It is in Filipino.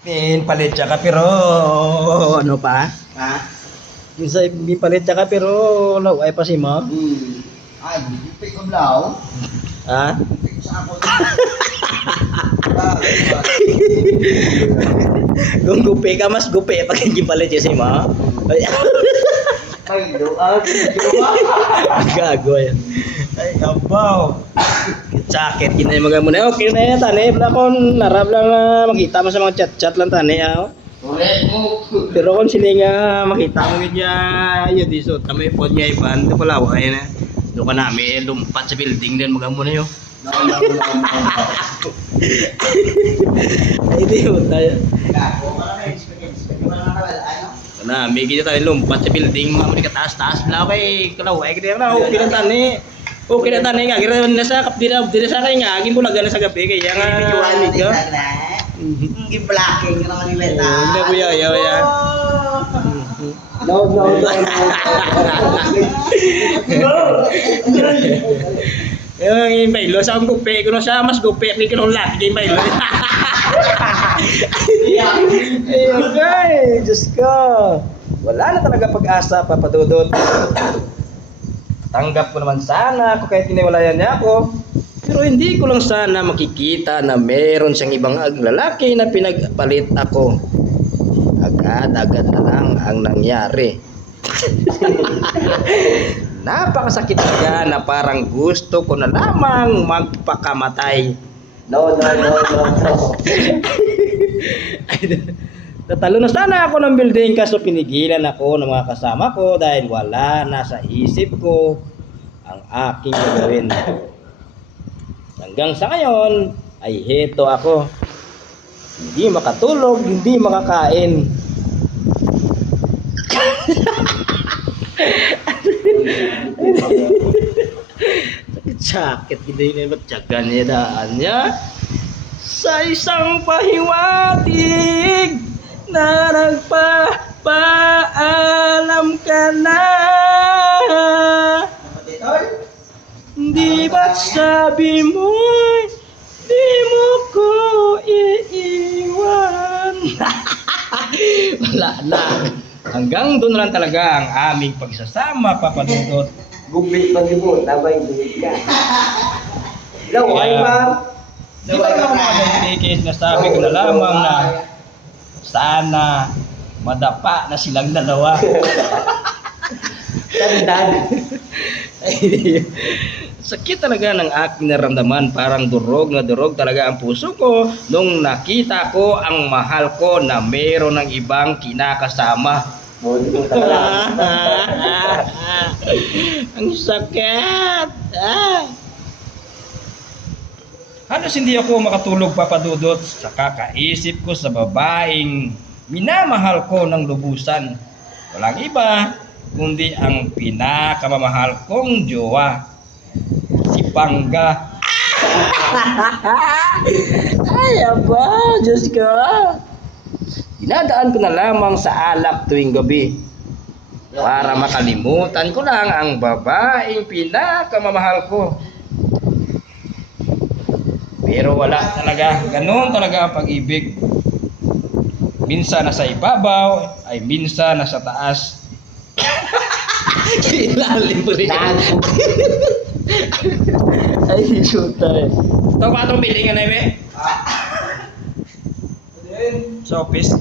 Palit siya ka pero ano pa? Ha? Minsan palit siya ka pero laway pa si mo. Ay, gupi ko blaw. Ha? Gupi ko sa ako. Kung gupi ka, mas gupi pag hindi palit siya si mo. Ay, Ay, doon. gago yan. Ay, abaw. Sakit, kinay mga muna. Okay na yan, tani. Wala akong narap lang na makita mo sa mga chat-chat lang, tani. Correct mo. Pero kung sila nga makita mo niya, yun, di so, tamay po niya iban. Ito pala, ay na. Doon ka namin, lumpat sa building din, mga muna yun. Ay, di mo tayo. Na, may kita tayo lumpat sa building, mga muna kataas-taas na ako eh. Kalaway, kaya na, okay na tani. Okay na tani nga, kaya na sa kapdira sa kanya nga, aging bulaga na sa gabi, kaya nga, Videoan ka. Gi-blocking ka naman yung beta. hindi na kuya, yan. No. Yung bailo, sa akong gupi, kung siya mas gupi, may kinong laki yung bailo. Ayun guys, Diyos ko. Wala na talaga pag-asa, papadudot. Tanggap ko naman sana ako kahit tiniwalayan niya ako. Pero hindi ko lang sana makikita na meron siyang ibang lalaki na pinagpalit ako. Agad-agad na lang ang nangyari. Napakasakit talaga na parang gusto ko na lamang magpakamatay. No. Tatalo na sana ako ng building kaso pinigilan ako ng mga kasama ko dahil wala na sa isip ko ang aking gagawin. Hanggang sa ngayon ay heto ako. Hindi makatulog, hindi makakain. Sakit kita yun matyagan niya daan niya. Sa isang pahiwatig na nagpapaalam ka na. Di ba't sabi mo di mo ko iiwan? Wala na. Hanggang doon lang talaga ang aming pagsasama, papadudot. Gupi pag-ibot, tabay gupi ka. Laway ba? Di ba naman makadagdikis na sabi ko na lamang na sana madapa na silang dalawa. Tandaan. Sakit talaga ng aking naramdaman, parang durog na durog talaga ang puso ko nung nakita ko ang mahal ko na meron ng ibang kinakasama. Ang sakit. Halos hindi ako makatulog, papadudot, sa kakaisip ko sa babaeng minamahal ko ng lubusan. Walang iba kundi ang pinakamamahal kong jowa, si Pangga. Ay, aba, Diyos ko. Dinadaan ko na lamang sa alak tuwing gabi para makalimutan ko lang ang babaeng pinakamamahal ko. Pero wala talaga, ganun talaga ang pag-ibig. Minsan nasa ibabaw, ay minsan nasa taas. Ilalim po rin. Ay, shoot tayo. Ito ba itong bilingan na ibe? Sa office.